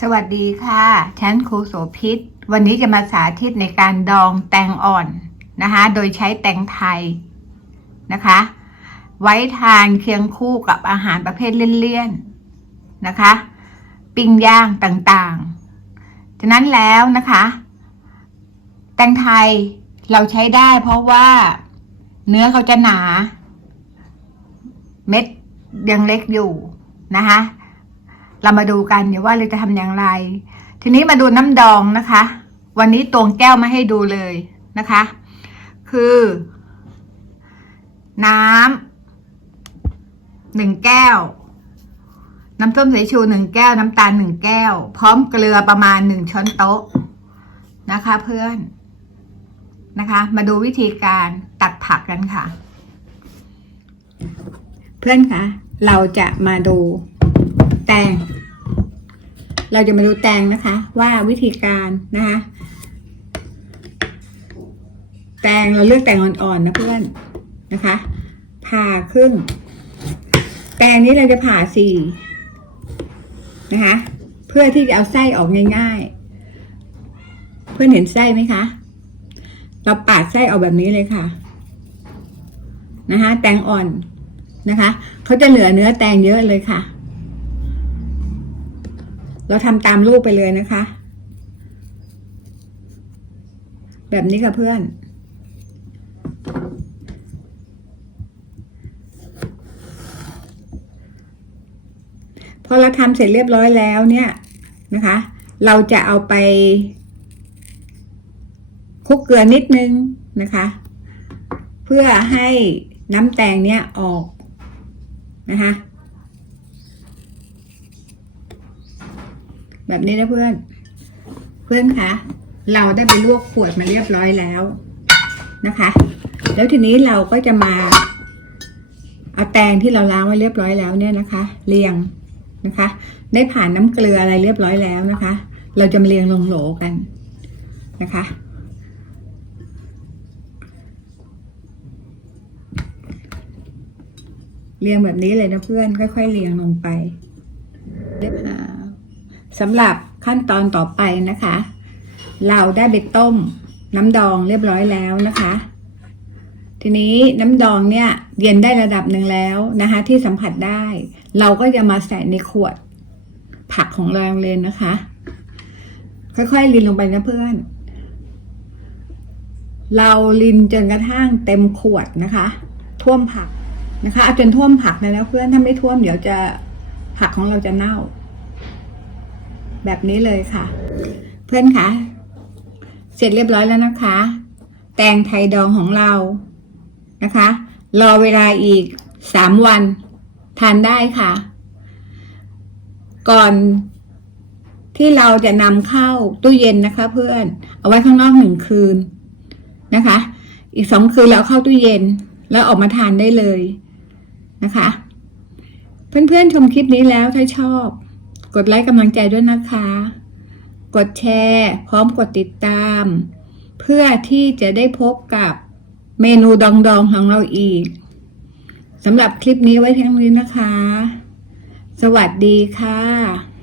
สวัสดีค่ะ ฉันครูโสพิษ วันนี้จะมาสาธิตในการดองแตงอ่อนนะคะ โดยใช้แตงไทยนะคะ ไว้ทานเคียงคู่กับอาหารประเภทเลี่ยนๆนะคะ ปิ้งย่างต่างๆ ฉะนั้นแล้วนะคะ แตงไทยเราใช้ได้เพราะว่าเนื้อเขาจะหนา เม็ดยังเล็กอยู่นะคะ เรามาดูกันเดี๋ยวว่าเราจะทำอย่างไร ทีนี้มาดูน้ำดองนะคะ วันนี้ตวงแก้วมาให้ดูเลยนะคะ คือ น้ำหนึ่งแก้ว น้ำส้มสายชูหนึ่งแก้ว น้ำตาลหนึ่งแก้ว พร้อมเกลือประมาณหนึ่งช้อนโต๊ะนะคะ เพื่อนนะคะ มาดูวิธีการตัดผักกันค่ะ เพื่อนคะเราจะมาดู ง เราจะมาดูแตงนะคะ ว่าวิธีการนะคะ แตงเราเลือกแตงอ่อนๆนะเพื่อนนะคะผ่าครึ่ง แตงนี้เราจะผ่าสี่นะคะ เพื่อที่จะเอาไส้ออกง่ายๆ เพื่อนเห็นไส้ไหมคะ เราปาดไส้ออกแบบนี้เลยค่ะนะคะแตงอ่อนนะคะ เขาจะเหลือเนื้อแตงเยอะเลยค่ะ เราทำตามรูปไปเลยนะคะ แบบนี้ค่ะเพื่อน พอเราทำเสร็จเรียบร้อยแล้วเนี่ยนะคะ เราจะเอาไปคลุกเกลือนิดนึงนะคะ เพื่อให้น้ำแตงเนี่ยออกนะคะ แบบนี้นะเพื่อน เพื่อนคะ เราได้ไปลวกขวดมาเรียบร้อยแล้วนะคะ แล้วทีนี้เราก็จะมา เอาแตงที่เราล้างไว้เรียบร้อยแล้วเนี่ยนะคะ เรียงนะคะ ได้ผ่านน้ำเกลืออะไรเรียบร้อยแล้วนะคะ เราจะมาเรียงลงโหลกันนะคะ เรียงแบบนี้เลยนะเพื่อนค่อยๆเรียงลงไปได้ผ่า สำหรับขั้นตอนต่อไปนะคะ เราได้ไปต้มน้ำดองเรียบร้อยแล้วนะคะ ทีนี้น้ำดองเนี่ยเย็นได้ระดับหนึ่งแล้วนะคะ ที่สัมผัสได้ เราก็จะมาใส่ในขวด ผักของเราเลยนะคะ ค่อยๆลินลงไปนะเพื่อน เราลินจนกระทั่งเต็มขวดนะคะ ท่วมผักนะคะเอาจนท่วมผักเลยนะเพื่อนถ้าไม่ท่วมเดี๋ยวจะผักของเราจะเน่า แบบนี้เลยค่ะ เพื่อนคะเสร็จเรียบร้อยแล้วนะคะ แตงไทยดองของเรานะคะ รอเวลาอีกสามวัน ทานได้ค่ะ ก่อนที่เราจะนำเข้าตู้เย็นนะคะ เพื่อน เอาไว้ข้างนอกหนึ่งคืนนะคะ อีกสองคืนแล้วเข้าตู้เย็น แล้วออกมาทานได้เลยนะคะ เพื่อนๆชมคลิปนี้แล้วถ้าชอบ กดไลค์กำลังใจด้วยนะคะ กดแชร์ พร้อมกดติดตาม เพื่อที่จะได้พบกับเมนูดองๆของเราอีกสำหรับคลิปนี้ไว้เพียงนี้นะคะ สวัสดีค่ะ